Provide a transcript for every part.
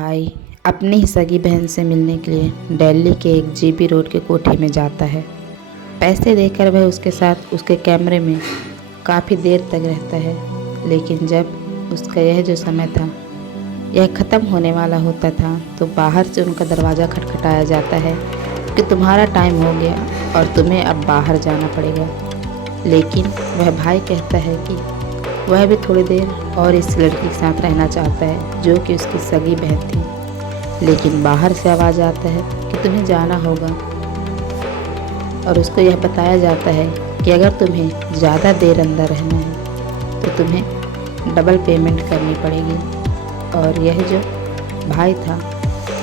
भाई अपनी ही सगी बहन से मिलने के लिए दिल्ली के एक जीबी रोड के कोठे में जाता है। पैसे देकर वह उसके साथ उसके कैमरे में काफ़ी देर तक रहता है। लेकिन जब उसका यह जो समय था यह ख़त्म होने वाला होता था तो बाहर से उनका दरवाज़ा खटखटाया जाता है कि तुम्हारा टाइम हो गया और तुम्हें अब बाहर जाना पड़ेगा। लेकिन वह भाई कहता है कि वह भी थोड़ी देर और इस लड़की के साथ रहना चाहता है जो कि उसकी सगी बहन थी। लेकिन बाहर से आवाज़ आता है कि तुम्हें जाना होगा और उसको यह बताया जाता है कि अगर तुम्हें ज़्यादा देर अंदर रहना है तो तुम्हें डबल पेमेंट करनी पड़ेगी। और यह जो भाई था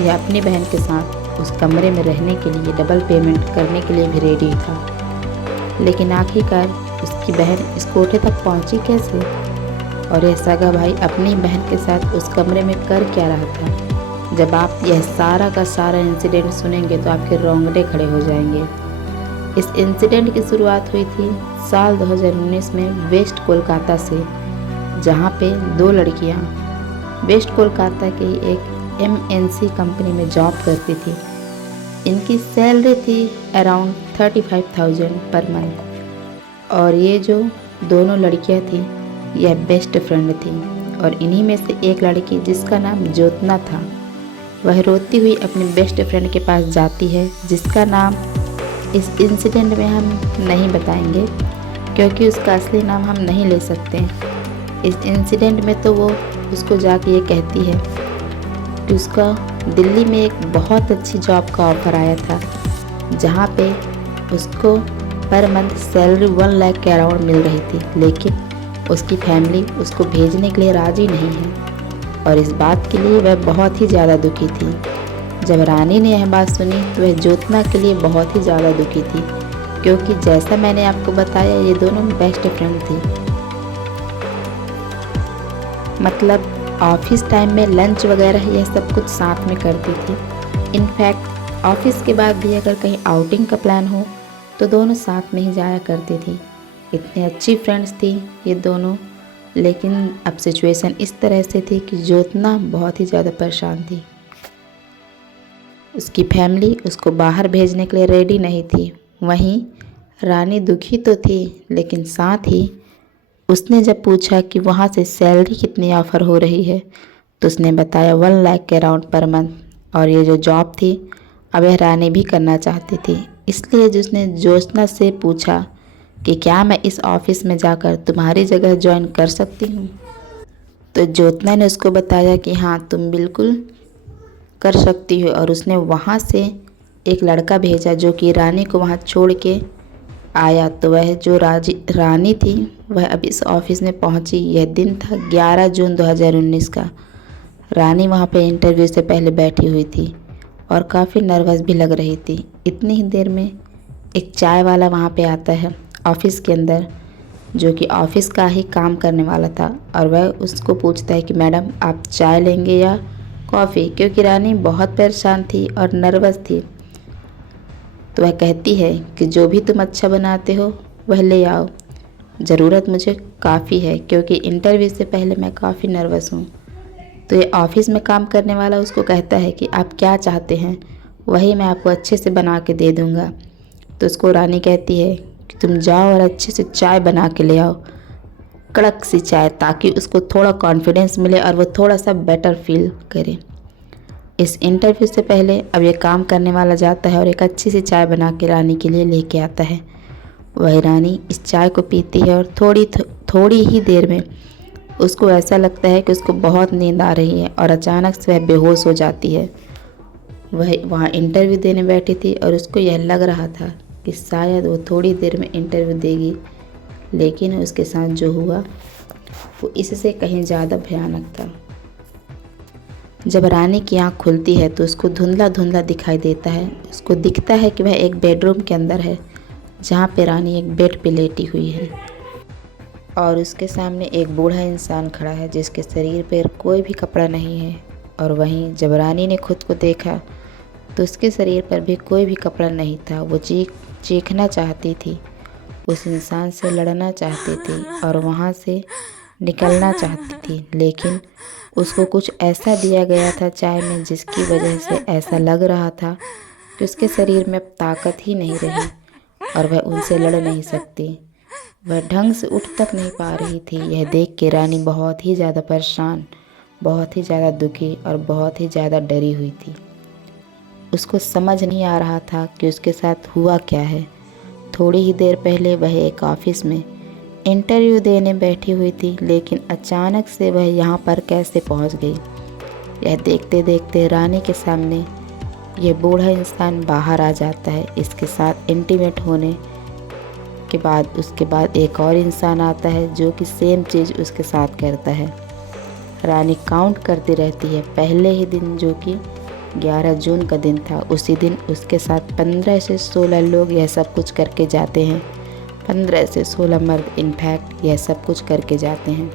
यह अपनी बहन के साथ उस कमरे में रहने के लिए डबल पेमेंट करने के लिए भी रेडी था। लेकिन आखिरकार उसकी बहन इस कोठे तक पहुंची कैसे और यह सगा भाई अपनी बहन के साथ उस कमरे में कर क्या रहा था। जब आप यह सारा का सारा इंसिडेंट सुनेंगे तो आपके रोंगटे खड़े हो जाएंगे। इस इंसिडेंट की शुरुआत हुई थी साल 2019 में वेस्ट कोलकाता से, जहां पे दो लड़कियां वेस्ट कोलकाता की एक MNC कंपनी में जॉब करती थी। इनकी सैलरी थी अराउंड 35,000 पर मंथ। और ये जो दोनों लड़कियां थी यह बेस्ट फ्रेंड थी। और इन्हीं में से एक लड़की जिसका नाम ज्योत्ना था वह रोती हुई अपने बेस्ट फ्रेंड के पास जाती है, जिसका नाम इस इंसिडेंट में हम नहीं बताएंगे क्योंकि उसका असली नाम हम नहीं ले सकते। इस इंसिडेंट में तो वो उसको जाके ये कहती है कि उसका दिल्ली में एक बहुत अच्छी जॉब का ऑफ़र आया था जहाँ पे उसको पर मंथ सैलरी 1 लाख के अराउंड मिल रही थी। लेकिन उसकी फैमिली उसको भेजने के लिए राज़ी नहीं है और इस बात के लिए वह बहुत ही ज़्यादा दुखी थी। जब रानी ने यह बात सुनी तो वह ज्योत्ना के लिए बहुत ही ज़्यादा दुखी थी क्योंकि जैसा मैंने आपको बताया ये दोनों बेस्ट फ्रेंड थी। मतलब ऑफिस टाइम में लंच वगैरह यह सब कुछ साथ में करती थी। इनफैक्ट ऑफिस के बाद भी अगर कहीं आउटिंग का प्लान हो तो दोनों साथ में ही जाया करती थी। इतनी अच्छी फ्रेंड्स थी ये दोनों। लेकिन अब सिचुएशन इस तरह से थी कि ज्योत्ना बहुत ही ज़्यादा परेशान थी। उसकी फैमिली उसको बाहर भेजने के लिए रेडी नहीं थी। वहीं रानी दुखी तो थी लेकिन साथ ही उसने जब पूछा कि वहाँ से सैलरी कितनी ऑफ़र हो रही है तो उसने बताया 1 लाख के अराउंड पर मंथ। और ये जो जॉब थी अब यह रानी भी करना चाहती थी। इसलिए जिसने ज्योत्ना से पूछा कि क्या मैं इस ऑफ़िस में जाकर तुम्हारी जगह ज्वाइन कर सकती हूँ, तो ज्योत्ना ने उसको बताया कि हाँ तुम बिल्कुल कर सकती हो। और उसने वहाँ से एक लड़का भेजा जो कि रानी को वहाँ छोड़ के आया। तो वह जो रानी थी वह अब इस ऑफ़िस में पहुँची। यह दिन था 11 जून 2019 का। रानी वहाँ पे इंटरव्यू से पहले बैठी हुई थी और काफ़ी नर्वस भी लग रही थी। इतनी ही देर में एक चाय वाला वहाँ पे आता है ऑफ़िस के अंदर, जो कि ऑफ़िस का ही काम करने वाला था। और वह उसको पूछता है कि मैडम आप चाय लेंगे या कॉफ़ी, क्योंकि रानी बहुत परेशान थी और नर्वस थी। तो वह कहती है कि जो भी तुम अच्छा बनाते हो वह ले आओ, ज़रूरत मुझे काफ़ी है क्योंकि इंटरव्यू से पहले मैं काफ़ी नर्वस हूँ। तो ये ऑफ़िस में काम करने वाला उसको कहता है कि आप क्या चाहते हैं वही मैं आपको अच्छे से बना के दे दूँगा। तो उसको रानी कहती है कि तुम जाओ और अच्छे से चाय बना के ले आओ, कड़क सी चाय, ताकि उसको थोड़ा कॉन्फिडेंस मिले और वो थोड़ा सा बेटर फील करे। इस इंटरव्यू से पहले अब ये काम करने वाला जाता है और एक अच्छी सी चाय बना के रानी के लिए लेके आता है। वह रानी इस चाय को पीती है और थोड़ी ही देर में उसको ऐसा लगता है कि उसको बहुत नींद आ रही है और अचानक से वह बेहोश हो जाती है। वह वहाँ इंटरव्यू देने बैठी थी और उसको यह लग रहा था कि शायद वो थोड़ी देर में इंटरव्यू देगी, लेकिन उसके साथ जो हुआ वो इससे कहीं ज़्यादा भयानक था। जब रानी की आँख खुलती है तो उसको धुंधला धुंधला दिखाई देता है। उसको दिखता है कि वह एक बेडरूम के अंदर है जहाँ पे रानी एक बेड पे लेटी हुई है और उसके सामने एक बूढ़ा इंसान खड़ा है जिसके शरीर पर कोई भी कपड़ा नहीं है। और वहीं जब रानी ने खुद को देखा तो उसके शरीर पर भी कोई भी कपड़ा नहीं था। वो चीखना चाहती थी, उस इंसान से लड़ना चाहती थी और वहाँ से निकलना चाहती थी, लेकिन उसको कुछ ऐसा दिया गया था चाय में जिसकी वजह से ऐसा लग रहा था कि उसके शरीर में अब ताकत ही नहीं रही और वह उनसे लड़ नहीं सकती। वह ढंग से उठ तक नहीं पा रही थी। यह देख के रानी बहुत ही ज़्यादा परेशान, बहुत ही ज़्यादा दुखी और बहुत ही ज़्यादा डरी हुई थी। उसको समझ नहीं आ रहा था कि उसके साथ हुआ क्या है। थोड़ी ही देर पहले वह एक ऑफिस में इंटरव्यू देने बैठी हुई थी, लेकिन अचानक से वह यहाँ पर कैसे पहुँच गई। यह देखते देखते रानी के सामने यह बूढ़ा इंसान बाहर आ जाता है। इसके साथ इंटीमेट होने के बाद उसके बाद एक और इंसान आता है जो कि सेम चीज़ उसके साथ करता है। रानी काउंट करती रहती है। पहले ही दिन जो कि 11 जून का दिन था, उसी दिन उसके साथ 15 से 16 लोग यह सब कुछ करके जाते हैं। 15 से 16 मर्द इनफैक्ट यह सब कुछ करके जाते हैं।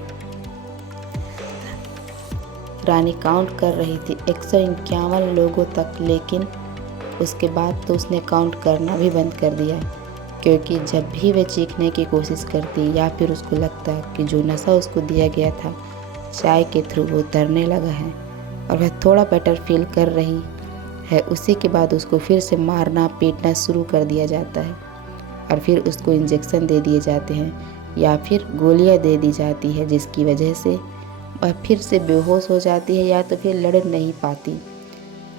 रानी काउंट कर रही थी 151 लोगों तक, लेकिन उसके बाद तो उसने काउंट करना भी बंद कर दिया, क्योंकि जब भी वह चीखने की कोशिश करती या फिर उसको लगता कि जो नशा उसको दिया गया था चाय के थ्रू वो उतरने लगा है और वह थोड़ा बेटर फील कर रही है, उसी के बाद उसको फिर से मारना पीटना शुरू कर दिया जाता है और फिर उसको इंजेक्शन दे दिए जाते हैं या फिर गोलियां दे दी जाती है, जिसकी वजह से वह फिर से बेहोश हो जाती है या तो फिर लड़ नहीं पाती,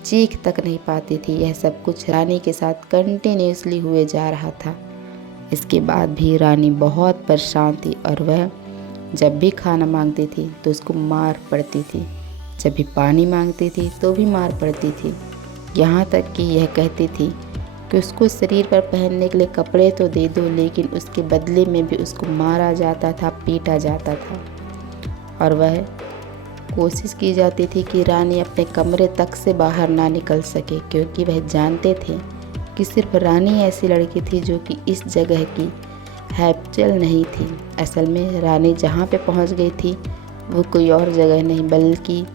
चीख तक नहीं पाती थी। यह सब कुछ रानी के साथ कंटिन्यूसली हुए जा रहा था। इसके बाद भी रानी बहुत परेशान थी और वह जब भी खाना मांगती थी तो उसको मार पड़ती थी, जब भी पानी मांगती थी तो भी मार पड़ती थी। यहाँ तक कि यह कहती थी कि उसको शरीर पर पहनने के लिए कपड़े तो दे दो, लेकिन उसके बदले में भी उसको मारा जाता था, पीटा जाता था। और वह कोशिश की जाती थी कि रानी अपने कमरे तक से बाहर ना निकल सके, क्योंकि वह जानते थे कि सिर्फ रानी ऐसी लड़की थी जो कि इस जगह की हैबिचुअल नहीं थी। असल में रानी जहाँ पे पहुँच गई थी वो कोई और जगह नहीं बल्कि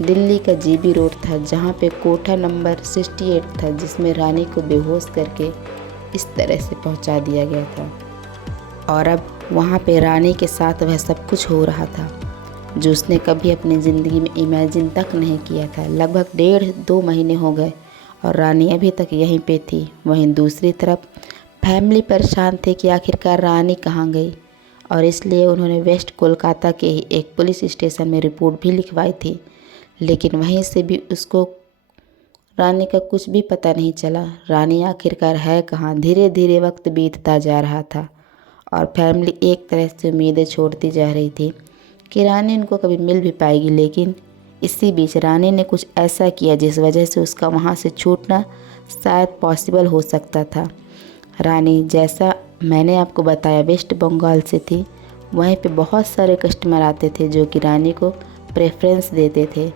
दिल्ली का जीबी रोड था, जहाँ पे कोठा नंबर 68 था, जिसमें रानी को बेहोश करके इस तरह से पहुँचा दिया गया था। और अब वहाँ पे रानी के साथ वह सब कुछ हो रहा था जो उसने कभी अपनी ज़िंदगी में इमेजिन तक नहीं किया था। लगभग 1.5-2 महीने हो गए और रानी अभी तक यहीं पे थी। वहीं दूसरी तरफ फैमिली परेशान थे कि आखिरकार रानी कहाँ गई, और इसलिए उन्होंने वेस्ट कोलकाता के ही एक पुलिस स्टेशन में रिपोर्ट भी लिखवाई थी, लेकिन वहीं से भी उसको रानी का कुछ भी पता नहीं चला। रानी आखिरकार है कहाँ। धीरे धीरे वक्त बीतता जा रहा था और फैमिली एक तरह से उम्मीदें छोड़ती जा रही थी कि रानी उनको कभी मिल भी पाएगी, लेकिन इसी बीच रानी ने कुछ ऐसा किया जिस वजह से उसका वहाँ से छूटना शायद पॉसिबल हो सकता था। रानी, जैसा मैंने आपको बताया, वेस्ट बंगाल से थी। वहीं पे बहुत सारे कस्टमर आते थे जो कि रानी को प्रेफरेंस देते थे,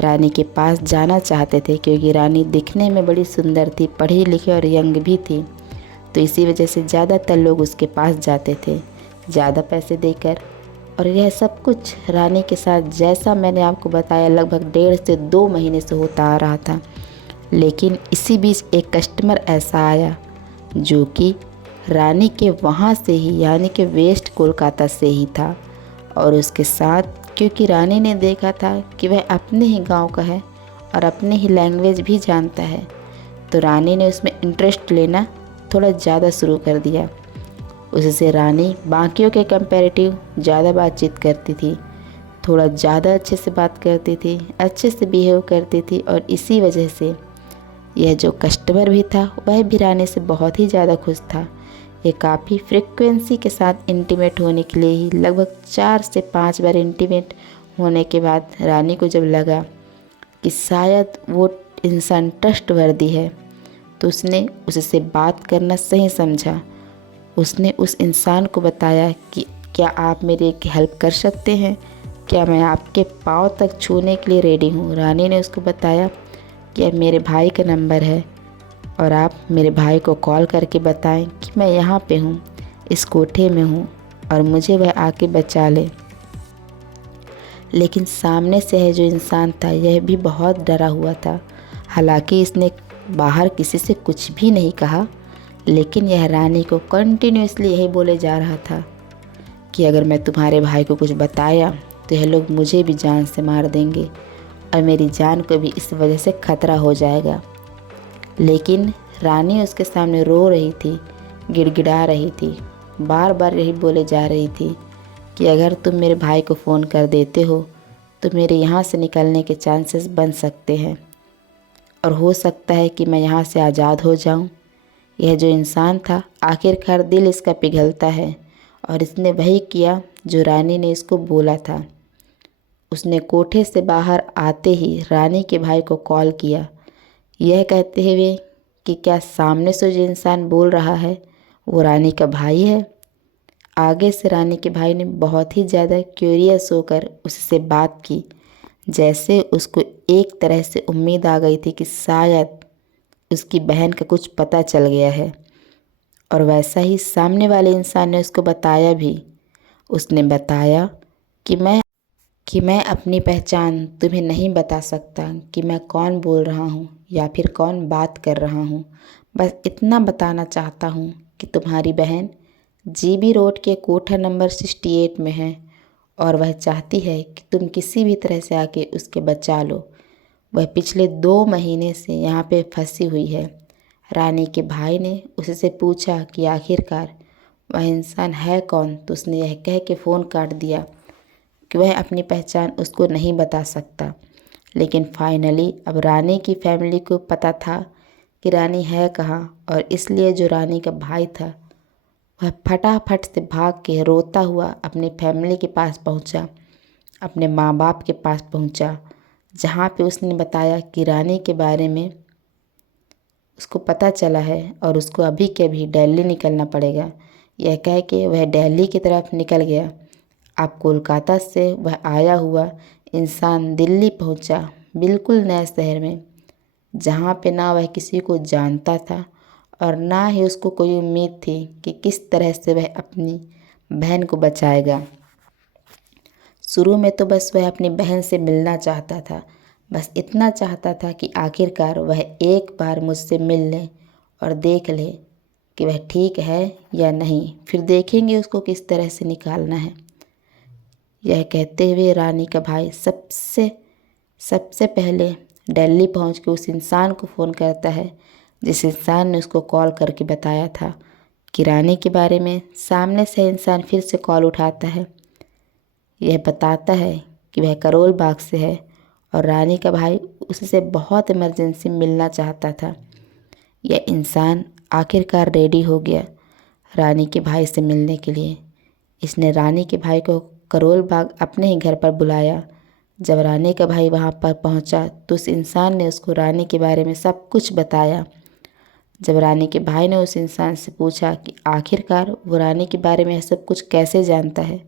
रानी के पास जाना चाहते थे, क्योंकि रानी दिखने में बड़ी सुंदर थी, पढ़ी लिखी और यंग भी थी। तो इसी वजह से ज़्यादातर लोग उसके पास जाते थे ज़्यादा पैसे देकर। और यह सब कुछ रानी के साथ, जैसा मैंने आपको बताया, लगभग 1.5 से 2 महीने से होता आ रहा था। लेकिन इसी बीच एक कस्टमर ऐसा आया जो कि रानी के वहाँ से ही, यानी कि वेस्ट कोलकाता से ही था। और उसके साथ, क्योंकि रानी ने देखा था कि वह अपने ही गांव का है और अपने ही लैंग्वेज भी जानता है, तो रानी ने उसमें इंटरेस्ट लेना थोड़ा ज़्यादा शुरू कर दिया। उससे रानी बाकियों के कंपैरेटिव ज़्यादा बातचीत करती थी, थोड़ा ज़्यादा अच्छे से बात करती थी, अच्छे से बिहेव करती थी। और इसी वजह से यह जो कस्टमर भी था वह भी रानी से बहुत ही ज़्यादा खुश था। ये काफ़ी फ्रिक्वेंसी के साथ इंटीमेट होने के लिए ही लगभग 4 से 5 बार इंटीमेट होने के बाद रानी को जब लगा कि शायद वो इंसान ट्रस्टवर्दी है, तो उसने उससे बात करना सही समझा। उसने उस इंसान को बताया कि क्या आप मेरी एक हेल्प कर सकते हैं, क्या मैं आपके पाँव तक छूने के लिए रेडी हूँ। रानी ने उसको बताया कि मेरे भाई का नंबर है और आप मेरे भाई को कॉल करके बताएं कि मैं यहाँ पे हूँ, इस कोठे में हूँ, और मुझे वह आके बचा ले। लेकिन सामने से है जो इंसान था, यह भी बहुत डरा हुआ था। हालांकि इसने बाहर किसी से कुछ भी नहीं कहा, लेकिन यह रानी को कंटिन्यूसली यही बोले जा रहा था कि अगर मैं तुम्हारे भाई को कुछ बताया तो यह लोग मुझे भी जान से मार देंगे और मेरी जान को भी इस वजह से खतरा हो जाएगा। लेकिन रानी उसके सामने रो रही थी, गिड़गिड़ा रही थी, बार बार यही बोले जा रही थी कि अगर तुम मेरे भाई को फ़ोन कर देते हो तो मेरे यहाँ से निकलने के चांसेस बन सकते हैं और हो सकता है कि मैं यहाँ से आज़ाद हो जाऊँ। यह जो इंसान था आखिरकार दिल इसका पिघलता है और इसने वही किया जो रानी ने इसको बोला था। उसने कोठे से बाहर आते ही रानी के भाई को कॉल किया, यह कहते हुए कि क्या सामने से जो इंसान बोल रहा है वो रानी का भाई है। आगे से रानी के भाई ने बहुत ही ज़्यादा क्यूरियस होकर उससे बात की, जैसे उसको एक तरह से उम्मीद आ गई थी कि शायद उसकी बहन का कुछ पता चल गया है। और वैसा ही सामने वाले इंसान ने उसको बताया भी। उसने बताया कि मैं अपनी पहचान तुम्हें नहीं बता सकता कि मैं कौन बोल रहा हूँ या फिर कौन बात कर रहा हूँ। बस इतना बताना चाहता हूँ कि तुम्हारी बहन जीबी रोड के कोठा नंबर 68 में है और वह चाहती है कि तुम किसी भी तरह से आके उसके बचा लो। वह पिछले 2 महीने से यहाँ पे फंसी हुई है। रानी के भाई ने उससे पूछा कि आखिरकार वह इंसान है कौन, तो उसने यह कह के फ़ोन काट दिया कि वह अपनी पहचान उसको नहीं बता सकता। लेकिन फाइनली अब रानी की फैमिली को पता था कि रानी है कहाँ और इसलिए जो रानी का भाई था वह फटाफट से भाग के रोता हुआ अपनी फैमिली के पास पहुंचा, अपने माँ बाप के पास पहुंचा, जहाँ पे उसने बताया कि रानी के बारे में उसको पता चला है और उसको अभी के अभी दिल्ली निकलना पड़ेगा। यह कह के वह दिल्ली की तरफ निकल गया। अब कोलकाता से वह आया हुआ इंसान दिल्ली पहुंचा, बिल्कुल नए शहर में, जहाँ पे ना वह किसी को जानता था और ना ही उसको कोई उम्मीद थी कि किस तरह से वह अपनी बहन को बचाएगा। शुरू में तो बस वह अपनी बहन से मिलना चाहता था, बस इतना चाहता था कि आखिरकार वह एक बार मुझसे मिल ले और देख ले कि वह ठीक है या नहीं, फिर देखेंगे उसको किस तरह से निकालना है। यह कहते हुए रानी का भाई सबसे पहले दिल्ली पहुंच के उस इंसान को फ़ोन करता है जिस इंसान ने उसको कॉल करके बताया था कि रानी के बारे में। सामने से इंसान फिर से कॉल उठाता है, यह बताता है कि वह करोल बाग से है और रानी का भाई उससे बहुत इमरजेंसी मिलना चाहता था। यह इंसान आखिरकार रेडी हो गया रानी के भाई से मिलने के लिए। इसने रानी के भाई को करोल बाग अपने ही घर पर बुलाया। जब रानी का भाई वहाँ पर पहुँचा तो उस इंसान ने उसको रानी के बारे में सब कुछ बताया। जब रानी के भाई ने उस इंसान से पूछा कि आखिरकार वो रानी के बारे में सब कुछ कैसे जानता है,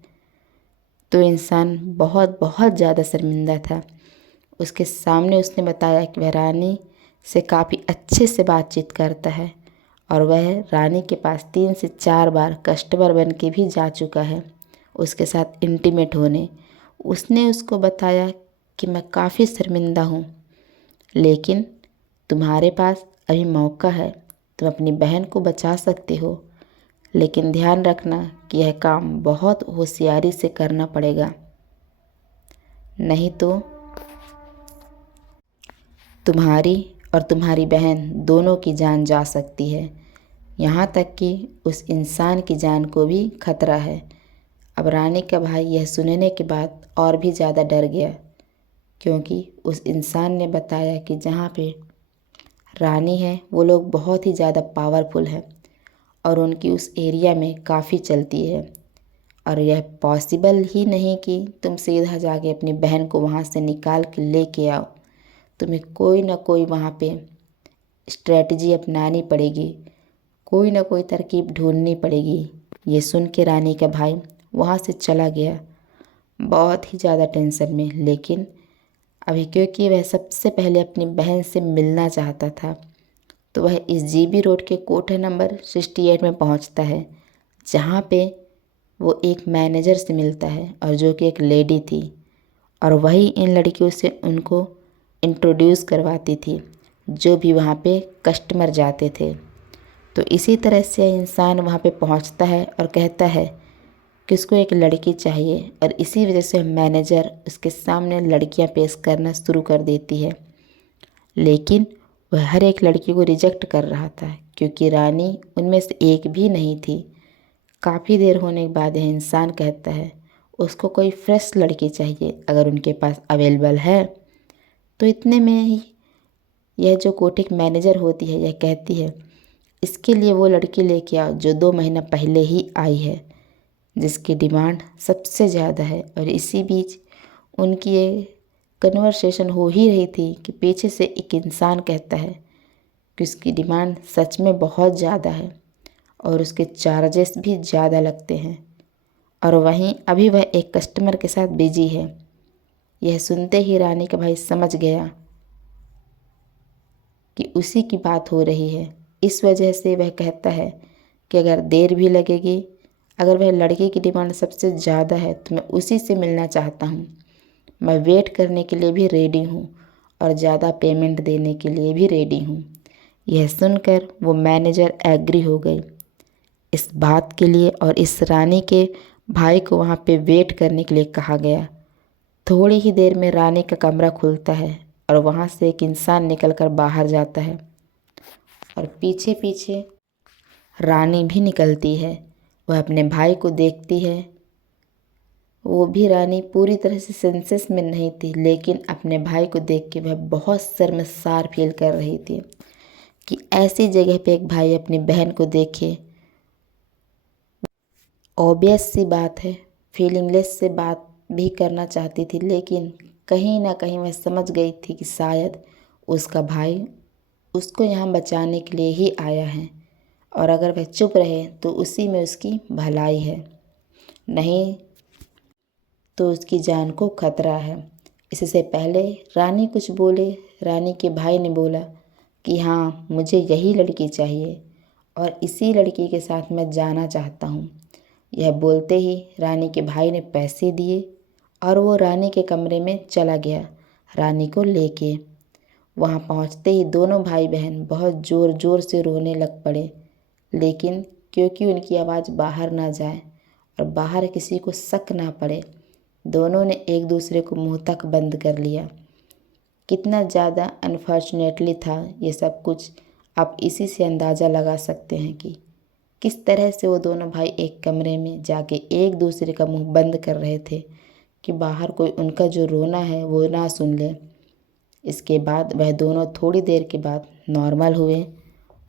तो इंसान बहुत बहुत ज़्यादा शर्मिंदा था। उसके सामने उसने बताया कि वह रानी से काफ़ी अच्छे से बातचीत करता है और वह रानी के पास 3 से 4 बार कस्टमर बन के भी जा चुका है उसके साथ इंटीमेट होने। उसने उसको बताया कि मैं काफ़ी शर्मिंदा हूँ, लेकिन तुम्हारे पास अभी मौका है, तुम अपनी बहन को बचा सकते हो, लेकिन ध्यान रखना कि यह काम बहुत होशियारी से करना पड़ेगा, नहीं तो तुम्हारी और तुम्हारी बहन दोनों की जान जा सकती है। यहाँ तक कि उस इंसान की जान को भी खतरा है। अब रानी का भाई यह सुनने के बाद और भी ज़्यादा डर गया, क्योंकि उस इंसान ने बताया कि जहाँ पे रानी है वो लोग बहुत ही ज़्यादा पावरफुल है और उनकी उस एरिया में काफ़ी चलती है और यह पॉसिबल ही नहीं कि तुम सीधा जाके अपनी बहन को वहाँ से निकाल के लेके आओ। तुम्हें कोई ना कोई वहाँ पे स्ट्रेटजी अपनानी पड़ेगी, कोई ना कोई तरकीब ढूंढनी पड़ेगी। ये सुन के रानी का भाई वहाँ से चला गया बहुत ही ज़्यादा टेंशन में। लेकिन अभी क्योंकि वह सबसे पहले अपनी बहन से मिलना चाहता था, तो वह इस जीबी रोड के कोठा नंबर 68 में पहुँचता है, जहाँ पे वो एक मैनेजर से मिलता है और जो कि एक लेडी थी और वही इन लड़कियों से उनको इंट्रोड्यूस करवाती थी जो भी वहाँ पे कस्टमर जाते थे। तो इसी तरह से इंसान वहाँ पे पहुँचता है और कहता है कि उसको एक लड़की चाहिए और इसी वजह से मैनेजर उसके सामने लड़कियां पेश करना शुरू कर देती है। लेकिन वह हर एक लड़की को रिजेक्ट कर रहा था क्योंकि रानी उनमें से एक भी नहीं थी। काफ़ी देर होने के बाद यह इंसान कहता है उसको कोई फ्रेश लड़की चाहिए, अगर उनके पास अवेलेबल है। तो इतने में ही यह जो कोठे की मैनेजर होती है यह कहती है इसके लिए वो लड़की लेके आओ जो 2 महीना पहले ही आई है, जिसकी डिमांड सबसे ज़्यादा है। और इसी बीच उनकी ये कन्वर्सेशन हो ही रही थी कि पीछे से एक इंसान कहता है कि उसकी डिमांड सच में बहुत ज़्यादा है और उसके चार्जेस भी ज़्यादा लगते हैं। और वहीं अभी वह एक कस्टमर के साथ बिजी है। यह सुनते ही रानी का भाई समझ गया कि उसी की बात हो रही है। इस वजह से वह कहता है कि अगर देर भी लगेगी, अगर वह लड़के की डिमांड सबसे ज़्यादा है तो मैं उसी से मिलना चाहता हूँ। मैं वेट करने के लिए भी रेडी हूँ और ज़्यादा पेमेंट देने के लिए भी रेडी हूँ। यह सुनकर वो मैनेजर एग्री हो गई इस बात के लिए और इस रानी के भाई को वहाँ पे वेट करने के लिए कहा गया। थोड़ी ही देर में रानी का कमरा खुलता है और वहाँ से एक इंसान निकलकर बाहर जाता है और पीछे पीछे रानी भी निकलती है। वह अपने भाई को देखती है। वो भी रानी पूरी तरह से सेंसेस में नहीं थी, लेकिन अपने भाई को देख के वह बहुत शर्मसार फील कर रही थी कि ऐसी जगह पे एक भाई अपनी बहन को देखे। ऑब्वियस सी बात है, फीलिंगलेस से बात भी करना चाहती थी, लेकिन कहीं ना कहीं वह समझ गई थी कि शायद उसका भाई उसको यहाँ बचाने के लिए ही आया है और अगर वह चुप रहे तो उसी में उसकी भलाई है, नहीं तो उसकी जान को खतरा है। इससे पहले रानी कुछ बोले, रानी के भाई ने बोला कि हाँ मुझे यही लड़की चाहिए और इसी लड़की के साथ मैं जाना चाहता हूँ। यह बोलते ही रानी के भाई ने पैसे दिए और वो रानी के कमरे में चला गया रानी को लेके। वहाँ पहुँचते ही दोनों भाई बहन बहुत ज़ोर ज़ोर से रोने लग पड़े, लेकिन क्योंकि उनकी आवाज़ बाहर ना जाए और बाहर किसी को शक ना पड़े, दोनों ने एक दूसरे को मुंह तक बंद कर लिया। कितना ज़्यादा अनफॉर्चुनेटली था ये सब कुछ, आप इसी से अंदाज़ा लगा सकते हैं कि किस तरह से वो दोनों भाई एक कमरे में जाके एक दूसरे का मुंह बंद कर रहे थे कि बाहर कोई उनका जो रोना है वो ना सुन ले। इसके बाद वह दोनों थोड़ी देर के बाद नॉर्मल हुए।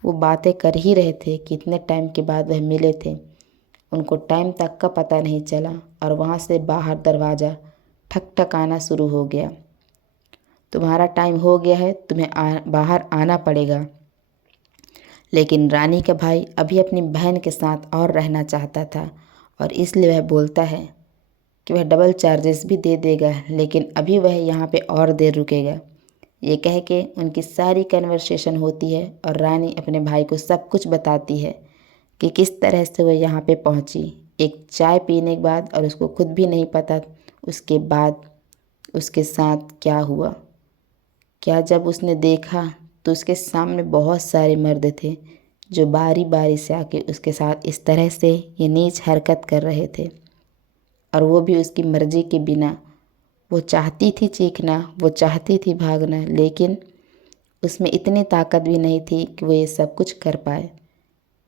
वो बातें कर ही रहे थे कि इतने टाइम के बाद वह मिले थे, उनको टाइम तक का पता नहीं चला और वहाँ से बाहर दरवाज़ा ठक ठक आना शुरू हो गया। तुम्हारा टाइम हो गया है, तुम्हें बाहर आना पड़ेगा। लेकिन रानी का भाई अभी अपनी बहन के साथ और रहना चाहता था और इसलिए वह बोलता है कि वह डबल चार्जेस भी दे देगा, लेकिन अभी वह यहाँ पे और देर रुकेगा। ये कह के उनकी सारी कन्वर्सेशन होती है और रानी अपने भाई को सब कुछ बताती है कि किस तरह से वह यहाँ पे पहुँची एक चाय पीने के बाद, और उसको खुद भी नहीं पता उसके बाद उसके साथ क्या हुआ। क्या जब उसने देखा तो उसके सामने बहुत सारे मर्द थे जो बारी बारी से आके उसके साथ इस तरह से ये नीच हरकत कर रहे थे और वो भी उसकी मर्ज़ी के बिना। वो चाहती थी चीखना, वो चाहती थी भागना, लेकिन उसमें इतनी ताकत भी नहीं थी कि वो ये सब कुछ कर पाए।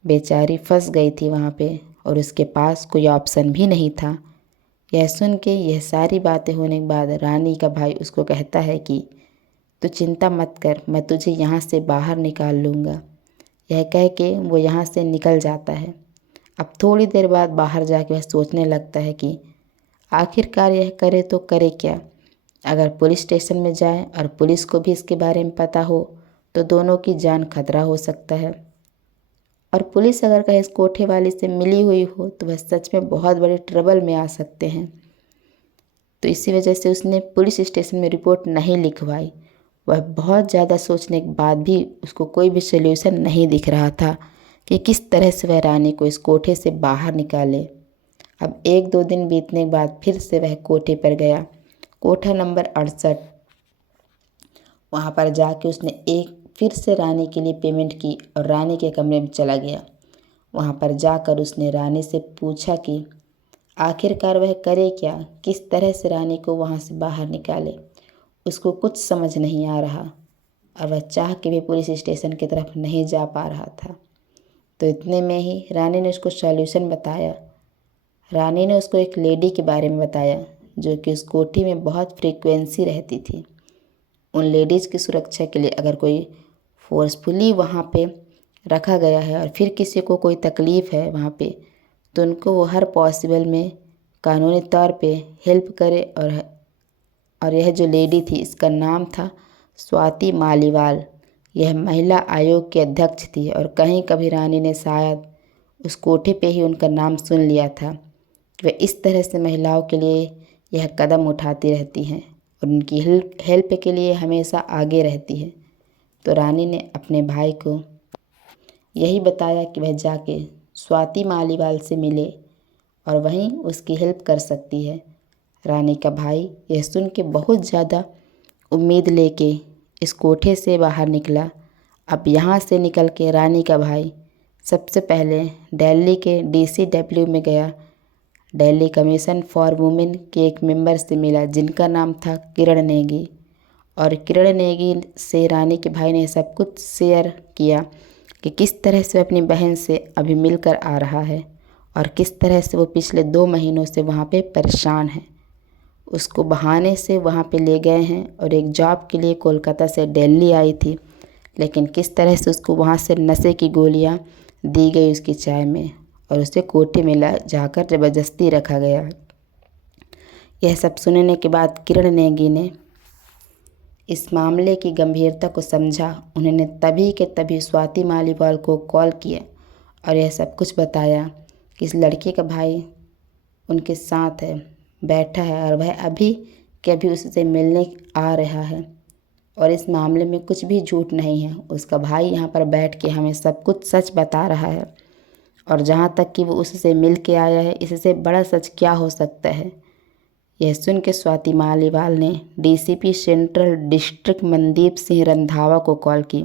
बेचारी फंस गई थी वहाँ पे और उसके पास कोई ऑप्शन भी नहीं था। यह सुन के यह सारी बातें होने के बाद रानी का भाई उसको कहता है कि तू चिंता मत कर, मैं तुझे यहाँ से बाहर निकाल लूँगा। यह कह के वो यहाँ से निकल जाता है। अब थोड़ी देर बाद बाहर जाके वह सोचने लगता है कि आखिरकार यह करे तो करे क्या। अगर पुलिस स्टेशन में जाए और पुलिस को भी इसके बारे में पता हो तो दोनों की जान खतरा हो सकता है, और पुलिस अगर कहीं इस कोठे वाली से मिली हुई हो तो वह सच में बहुत बड़े ट्रबल में आ सकते हैं। तो इसी वजह से उसने पुलिस स्टेशन में रिपोर्ट नहीं लिखवाई। वह बहुत ज़्यादा सोचने के बाद भी उसको कोई भी सल्यूशन नहीं दिख रहा था कि किस तरह से वह रानी को इस कोठे से बाहर निकाले। अब 1-2 दिन बीतने के बाद फिर से वह कोठे पर गया, कोठा नंबर 68। वहाँ पर जाके उसने एक फिर से रानी के लिए पेमेंट की और रानी के कमरे में चला गया। वहाँ पर जाकर उसने रानी से पूछा कि आखिरकार वह करे क्या, किस तरह से रानी को वहाँ से बाहर निकाले। उसको कुछ समझ नहीं आ रहा और वह चाह के भी पुलिस स्टेशन की तरफ नहीं जा पा रहा था। तो इतने में ही रानी ने उसको सॉल्यूशन बताया। रानी ने उसको एक लेडी के बारे में बताया जो कि उस कोठी में बहुत फ्रीक्वेंसी रहती थी। उन लेडीज़ की सुरक्षा के लिए अगर कोई फोर्सफुली वहाँ पे रखा गया है और फिर किसी को कोई तकलीफ़ है वहाँ पे, तो उनको वो हर पॉसिबल में कानूनी तौर पे हेल्प करे। और यह जो लेडी थी इसका नाम था स्वाति मालीवाल। यह महिला आयोग की अध्यक्ष थी और कहीं कभी रानी ने शायद उस कोठे पे ही उनका नाम सुन लिया था कि वे इस तरह से महिलाओं के लिए यह कदम उठाती रहती हैं और उनकी हेल्प के लिए हमेशा आगे रहती है। तो रानी ने अपने भाई को यही बताया कि वह जाके स्वाति मालीवाल से मिले और वहीं उसकी हेल्प कर सकती है। रानी का भाई यह सुन के बहुत ज़्यादा उम्मीद लेके इस कोठे से बाहर निकला। अब यहाँ से निकल के रानी का भाई सबसे पहले दिल्ली के DCW में गया। दिल्ली कमीशन फॉर वुमेन के एक मेंबर से मिला जिनका नाम था किरण नेगी। और किरण नेगी से रानी के भाई ने सब कुछ शेयर किया कि किस तरह से अपनी बहन से अभी मिलकर आ रहा है और किस तरह से वो पिछले 2 महीनों से वहाँ पे परेशान है। उसको बहाने से वहाँ पे ले गए हैं और एक जॉब के लिए कोलकाता से दिल्ली आई थी, लेकिन किस तरह से उसको वहाँ से नशे की गोलियाँ दी गई उसकी चाय में और उसे कोठे में ला जाकर ज़बरदस्ती रखा गया। यह सब सुनने के बाद किरण नेगी ने इस मामले की गंभीरता को समझा। उन्होंने तभी के तभी स्वाति मालीवाल को कॉल किया और यह सब कुछ बताया कि इस लड़के का भाई उनके साथ है, बैठा है और वह अभी के अभी उससे मिलने आ रहा है और इस मामले में कुछ भी झूठ नहीं है। उसका भाई यहाँ पर बैठ के हमें सब कुछ सच बता रहा है और जहाँ तक कि वो उससे मिल के आया है, इससे बड़ा सच क्या हो सकता है। यह सुन के स्वाति मालीवाल ने DCP central district Mandeep Singh Randhawa को कॉल की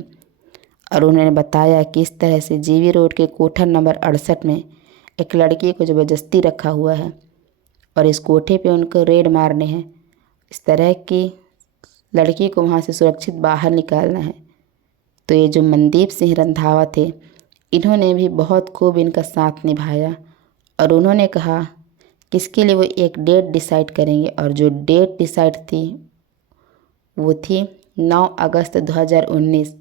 और उन्होंने बताया कि इस तरह से GV रोड के कोठा नंबर 68 में एक लड़की को ज़बरदस्ती रखा हुआ है और इस कोठे पे उनको रेड मारने हैं। इस तरह की लड़की को वहाँ से सुरक्षित बाहर निकालना है। तो ये जो मनदीप सिंह रंधावा थे, इन्होंने भी बहुत खूब इनका साथ निभाया और उन्होंने कहा कि इसके लिए वो एक डेट डिसाइड करेंगे और जो डेट डिसाइड थी वो थी 9 अगस्त 2019।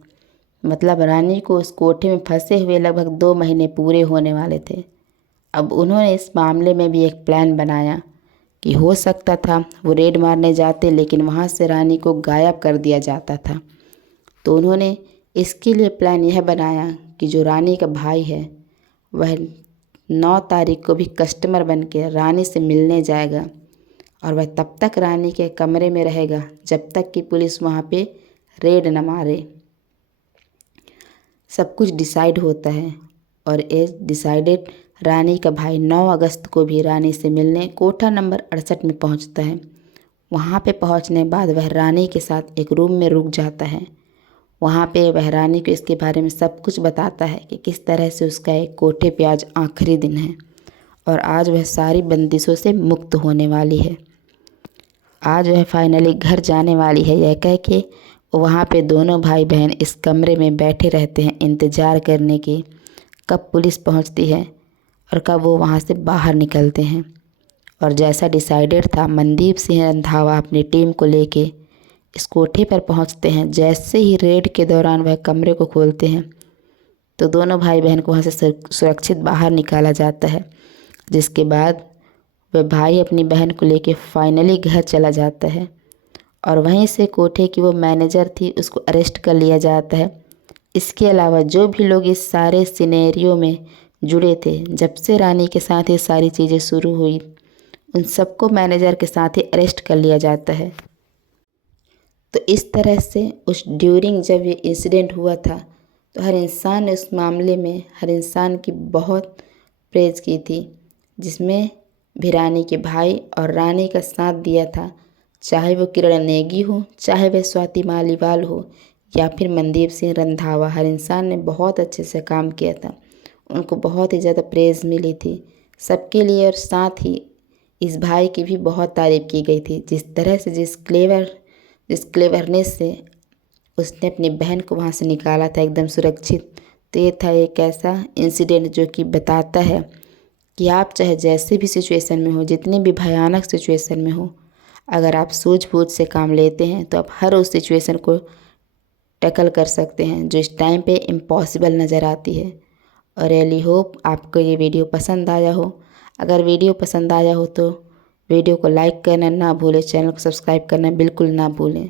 मतलब रानी को उस कोठे में फंसे हुए लगभग 2 महीने पूरे होने वाले थे। अब उन्होंने इस मामले में भी एक प्लान बनाया कि हो सकता था वो रेड मारने जाते लेकिन वहाँ से रानी को गायब कर दिया जाता था। तो उन्होंने इसके लिए प्लान यह बनाया कि जो रानी का भाई है वह 9 तारीख को भी कस्टमर बन के रानी से मिलने जाएगा और वह तब तक रानी के कमरे में रहेगा जब तक कि पुलिस वहाँ पे रेड न मारे। सब कुछ डिसाइड होता है और एज डिसाइडेड रानी का भाई 9 अगस्त को भी रानी से मिलने कोठा नंबर 68 में पहुंचता है। वहां पे पहुंचने बाद वह रानी के साथ एक रूम में रुक जाता है। वहां पे वह रानी को इसके बारे में सब कुछ बताता है कि किस तरह से उसका एक कोठे पे आज आखिरी दिन है और आज वह सारी बंदिशों से मुक्त होने वाली है। आज वह फाइनली घर जाने वाली है। यह कह के वहाँ पे दोनों भाई बहन इस कमरे में बैठे रहते हैं इंतज़ार करने की कब पुलिस पहुँचती है और कब वो वहाँ से बाहर निकलते हैं। और जैसा डिसाइडेड था, मनदीप सिंह रंधावा अपनी टीम को लेके इस कोठे पर पहुँचते हैं। जैसे ही रेड के दौरान वह कमरे को खोलते हैं तो दोनों भाई बहन को वहाँ से सुरक्षित बाहर निकाला जाता है, जिसके बाद वह भाई अपनी बहन को लेके फाइनली घर चला जाता है और वहीं से कोठे की वो मैनेजर थी उसको अरेस्ट कर लिया जाता है। इसके अलावा जो भी लोग इस सारे सिनेरियो में जुड़े थे, जब से रानी के साथ ये सारी चीज़ें शुरू हुई, उन सबको मैनेजर के साथ ही अरेस्ट कर लिया जाता है। तो इस तरह से उस ड्यूरिंग जब ये इंसिडेंट हुआ था तो हर इंसान ने उस मामले में हर इंसान की बहुत प्रेज की थी, जिसमें भी रानी के भाई और रानी का साथ दिया था, चाहे वो किरण नेगी हो, चाहे वह स्वाति मालीवाल हो या फिर मनदीप सिंह रंधावा। हर इंसान ने बहुत अच्छे से काम किया था, उनको बहुत ही ज़्यादा प्रेज़ मिली थी सबके लिए। और साथ ही इस भाई की भी बहुत तारीफ़ की गई थी। जिस तरह से जिस क्लेवरनेस से उसने अपनी बहन को वहाँ से निकाला था एकदम सुरक्षित। तो ये था एक ऐसा इंसिडेंट जो कि बताता है कि आप चाहे जैसे भी सिचुएशन में हो, जितनी भी भयानक सिचुएशन में हो, अगर आप सूझबूझ से काम लेते हैं तो आप हर उस सिचुएशन को टैकल कर सकते हैं जो इस टाइम पे इम्पॉसिबल नज़र आती है। और रियली होप आपको ये वीडियो पसंद आया हो। अगर वीडियो पसंद आया हो तो वीडियो को लाइक करना ना भूलें, चैनल को सब्सक्राइब करना बिल्कुल ना भूलें।